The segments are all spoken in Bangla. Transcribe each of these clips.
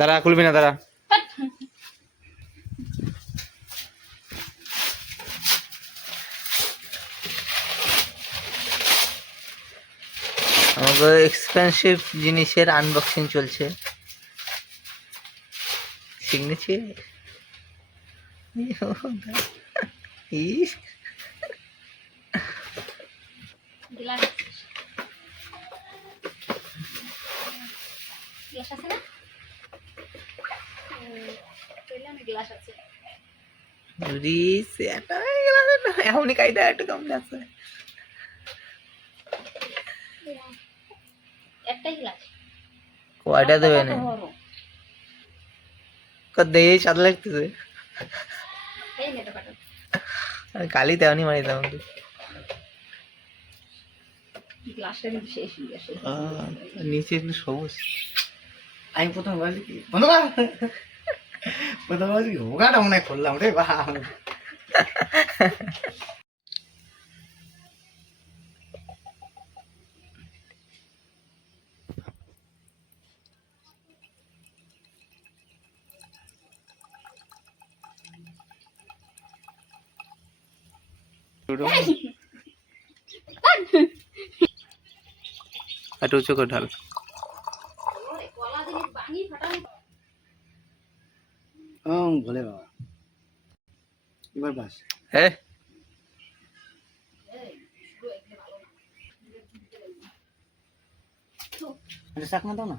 দাঁড়া, খুলবি না, দাঁড়া। আমাদের এক্সপেন্সিভ জিনিসের আনবক্সিং চলছে। সিগনেচার ইস গ্লাস গ্লাস আছে না? গ্লাস আছে। এমনই কায়দা একটু কম আছে। একটাই গ্লাস কয়টা দেবে না? কত স্বাদ লাগতেছে। কালি তেমনি মারি দাম গ্লাসটা কিন্তু শেষ হয়ে গেছে। নিচে একটু সবুজ। আমি প্রথম বলি কি প্রথম বলি হোগাটা মনে হয় করলাম রে বা একটু উঁচু করে ঢাল। বলে বাবা এবার বাস হ্যাঁ শাক না দাও না।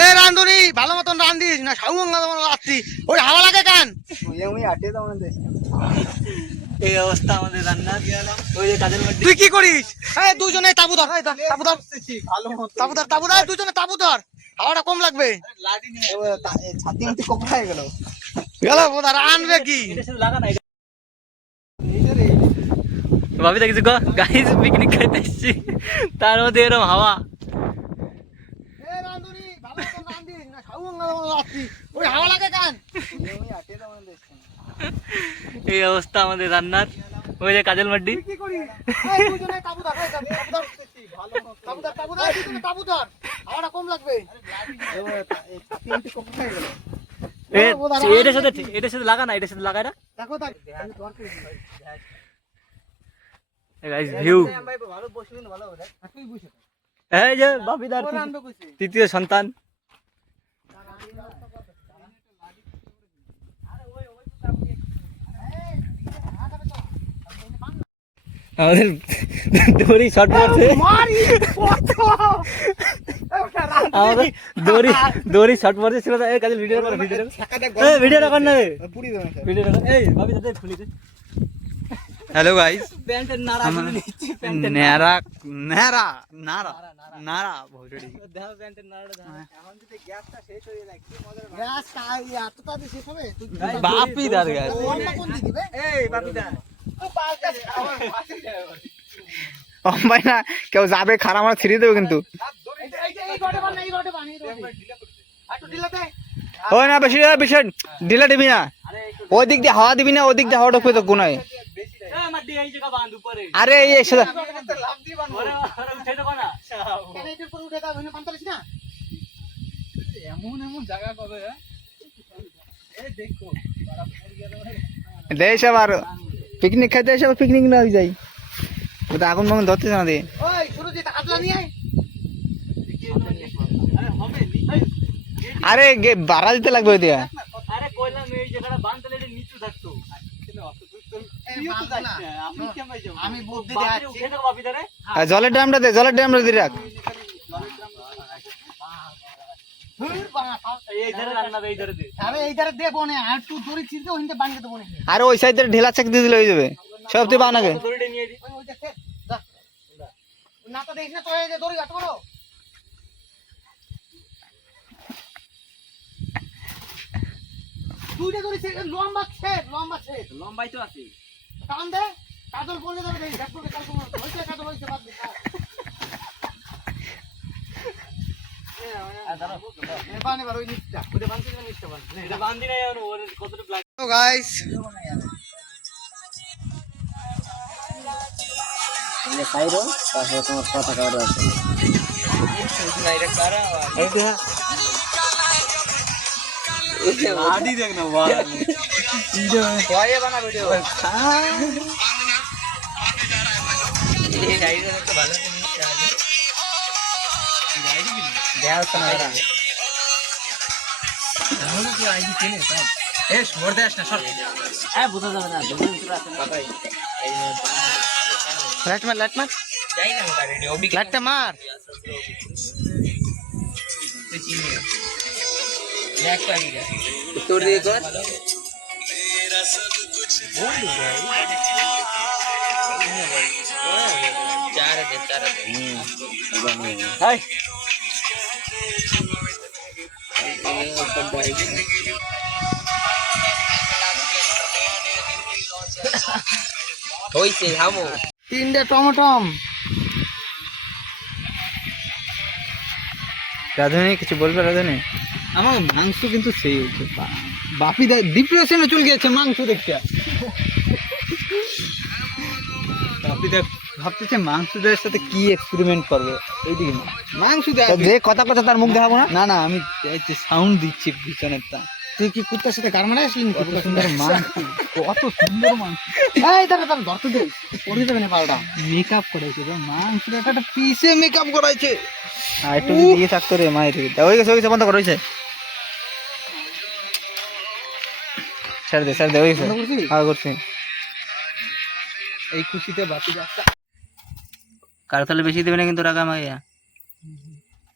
এ রান্ধুনি ভালো মতন রান্ধিস না সাউছি ওই হাওয়া লাগে কেন? এই অবস্থা আমাদের রান্না। ওই যে কাজের মধ্যে তুই কি করিস? এই দুজনে তাবু ধর, তাবু ধর, তাবু ধর, তাবু ধর, দুজনে তাবু ধর, হাওয়াটা কম লাগবে। ছাতি মতি কোথায় গেল? গেল বোধ আনবে কি? ভাবি দেখছি গো গাইস পিকনিক খাইতে এসেছি তার মধ্যে এরকম হাওয়া। এ রান্ধুনি ভালো মতন রান্ধিস না সাউছি ওই হাওয়া লাগে কেন? এই অবস্থা আমাদের রান্নার। ওই যে কাজল মাড্ডি। তুই কি করিস? এই দুজনে তাবু ধর, তাবু ধর, তাবু ধর, তাবু ধর, দুজনে তাবু ধর, হাওয়াটা কম লাগবে। ছাতি মতি কোথায় গেল? এটার সাথে লাগা না, এটার সাথে লাগাই না দেখো দেখ গাইস ভিউ। ভালো বসে কিন্তু ভালো হবে। তুই বুঝে এই যে বাপিদার তৃতীয় সন্তান। আমাদের দড়ি শর্ট পড়ছে, আমাদের দড়ি শর্ট পড়ছে ছিল। এই কাজে ভিডিও করো, ভিডিও এই ভিডিও কর না, ভিডিও কর। এই ভাবি দাদা খুলি দে। হ্যালো গাইস, প্যান্টের নাড়া খুলে নিচ্ছি, প্যান্টের নেরা নেরা নারা নারা ভোজড়ি দেখো প্যান্টের নাড়াটা দেখো। এখন যদি গ্যাসটা শেষ হয়ে যায় কি মজা হবে। গ্যাস কাই এতটা বেশি হবে তুই বাপি দার গাইস। অন্য কোন দিবে? এই বাপিদা ভাই না কেউ যাবে খারাপ আমরা ছিড়ে দেবো কিন্তু। ওই না বেশি বেশি ঢিলা দিবি না, ওই দিক দিয়ে হাওয়া দিবি না, ওই দিক দিয়ে হাওয়া ঢুকবে তো গুনায়। আমার দিয়ে এই জায়গা বাঁধ উপরে। আরে এই সোজা ওরে উঠে দেবো না। এমন এমন জায়গা পাবে এই দেখো দেশ আবার পিকনিক খাইতে এসে পিকনিক না হয়ে যায়। ওটা আগুন মাগুন ধরতেছে না দিয়ে। আরে বাড়া দিতে লাগবে ওই দিয়ে। আরে কইলাম এই জায়গাটা বাঁধ দিলে নিচু থাকতো। আমি বুদ্ধি বাপিরে উঠে দেবো বাপিদারে। জলের ড্রামটা দে, জলের ড্রামটা দিয়ে রাখ। এই ধারে রান্না এই ধারে দে। আরে ওই সাইডে ঢেলা চেক দিয়ে দিলে হয়ে যাবে। সব তুই বানাকে দড়িটা নিয়ে দি। লম্বাই তো আছে। কাজল বলে দেবে গাইস খাইরো তারপরে তোমার কথা কারো আছে আদি দেখ না বাবা ভিডিও কয়ে বানা ভিডিও এই গাইডটা তো ভালো জিনিস আছে গাইডি কি দেওয়া তো না তাহলে কি আইডি কিনে তাই এ মোর দেশ না সর বোঝা যাবে না দুজন ভিতরে আছে বাবাই এই লাইট মার যাই না ওটা রেডি ওবি লাইটটা মার তো চিনি দেখ পারি যা তোর দিয়ে কর चार हाय হইছে হামো 3টে টমেটম রাধুনি কিছু বলবে রাধুনি আমার মাংস কিন্তু সেই হচ্ছে বাপি ডিপ্রেশনে চলে গেছে মাংস দেখতে বাপি দেখ ভাবতেছে মাংস দেওয়ার সাথে কি এক্সপেরিমেন্ট করবে এইদিকে না মাংস দেয় যে কথা কথা তার মুখ দেখাবো না না না আমি সাউন্ড দিচ্ছি পিছনেরটা তুই কি কুত্তার সাথে কার মারা আসলি কত সুন্দর মাংস কত সুন্দর মাংস এই দাঁড়া ধরতে দে পড়ে যাবে না পালটা মেকআপ করেছে রে মাংস একটা পিসে মেকআপ করাইছে আর একটু দিয়ে থাকতো রে মায়ের ওই গেছে বন্ধ করে হয়েছে ছেড়ে দে ওই গেছে হ্যাঁ করছি এই খুশিতে বাতি যাচ্ছে কার তাহলে বেশি দেবে না কিন্তু রাখা মাইয়া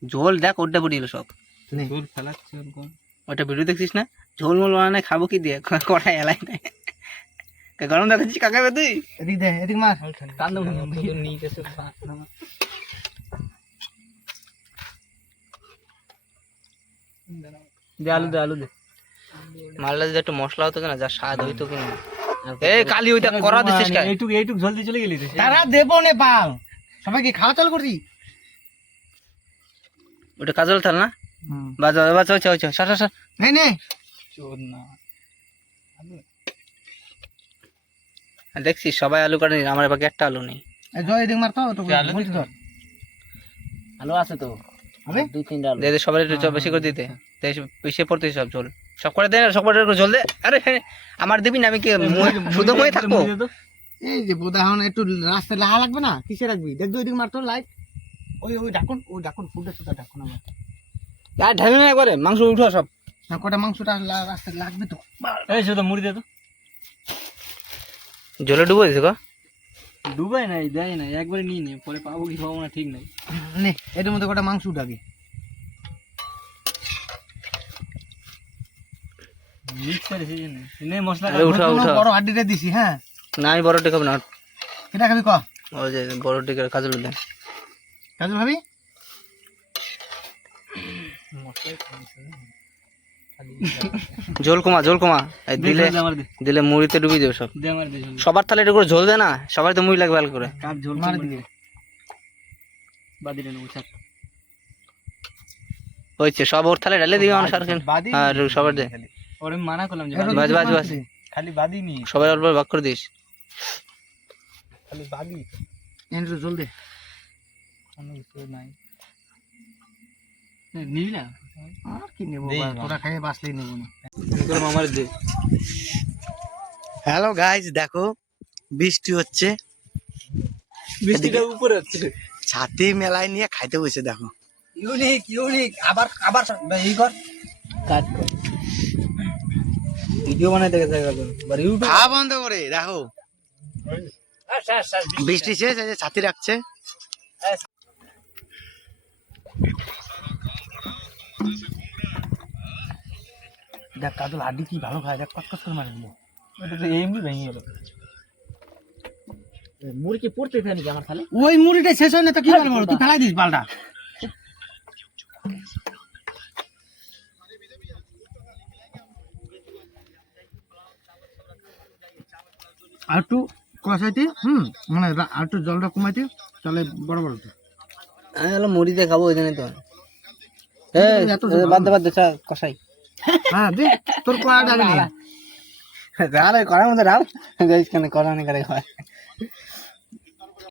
ঝোল দেখ ওটা পড়িল সব ঝোল ফেলাচ্ছে ওটা ভিডিও দেখছিস না ঝোল মোল বানানে খাবো কি দিয়ে কটা এলাই নাই গরম দেখাচ্ছিস কাকা তুই এদিক দে এদিক মার কান্দো নিয়ে গেছে দে আলু দে মারলে যদি একটু মশলা হতো না যা স্বাদ হইতো কিনা এই কালি ওইটা করা দিছিস কেন এইটুক জলদি চলে গেলি তারা দেবো নে পাল সবাইকে খাওয়া চাল করছি ওটা কাজল থাল না বাজা বাজা সর নে নে চোদ না দেখছিস সবাই আলু কাটে আমার বাকি একটা আলু নেই জয় এদিক মার তো আলু আছে তো হবে 2-3টা আলু দে সবাই একটু বেশি করে দিতে পিছিয়ে পড়তে সব ঝোল সব করে দে না সব করে ঝোল দে আরে আমার দিবি না আমি কি শুধু মই থাকবো এই যে বোধা এখন একটু রাস্তায় লাহা লাগবে না কিসে রাখবি দেখ তো এদিক মার তো লাইট ওই ডাকুন ফুটে সুতা ডাকুন আমার আর ঢালি না করে মাংস উঠো সব না কটা মাংসটা রাস্তায় লাগবে তো এই শুধু মুড়ি দে তো জলে ডুবো দিছে গো ডুবাই নাই দেয় নাই একবারে নিয়ে নে পরে পাবো কি পাবো না ঠিক নাই নে এর মধ্যে কটা মাংস উঠাবি মিক্স করে সিজন নে মশলা উঠা বড় হাড্ডিটা দিছি হ্যাঁ না আমি বড় টিকা না এটা খাবি ক ওই যে বড় টিকা কাজল দে কাজল ভাবি ঝোল কমা এই দিলে মুড়িতে ডুবি দেবে সব সবার তাহলে একটু করে ঝোল দে না সবার তো মুড়ি লাগবে ভালো করে ঝোল মার দিবি হয়েছে সব ওর থালে ঢালে দিবি মানুষ আর সবার দে ওরে মানা করলাম যে বাজ খালি বাদি নি সবাই অল্প ভাগ করে দিস খালি বাদি এন্ট্রো জল দে নাই নিবি না আর কি নেব তোরা খাইয়ে বাসলেই নেব না আমার দে হ্যালো গাইস দেখো বৃষ্টি হচ্ছে বৃষ্টিটা উপরে হচ্ছে ছাতি মেলায় নিয়ে খাইতে বসে দেখো ইউনিক আবার এই কর কাট কর ভিডিও বানাইতে গেছে বাড়ি ইউটিউব খাওয়া বন্ধ করে দেখো বৃষ্টি শেষ এই যে ছাতি রাখছে দেখ কাজল হাড্ডি কি ভালো খায় দেখ কট করে মারি দিল এটা তো এমনি ভেঙে গেল মুড়ি কি পড়তে থাকে নাকি আমার খালে ওই মুড়িটা শেষ হয় না তো কি করবো তুই ফেলাই দিস বালটা আর একটু কষাইতে মানে আর একটু জলটা কমাইতে তাহলে বড় বড় আমি হলো মুড়িতে খাবো ওই জন্য তো বাদ দে কষাই হ্যাঁ দে তোর কড়া ডাকে নি রাল করার মধ্যে রাল করানি করে হয়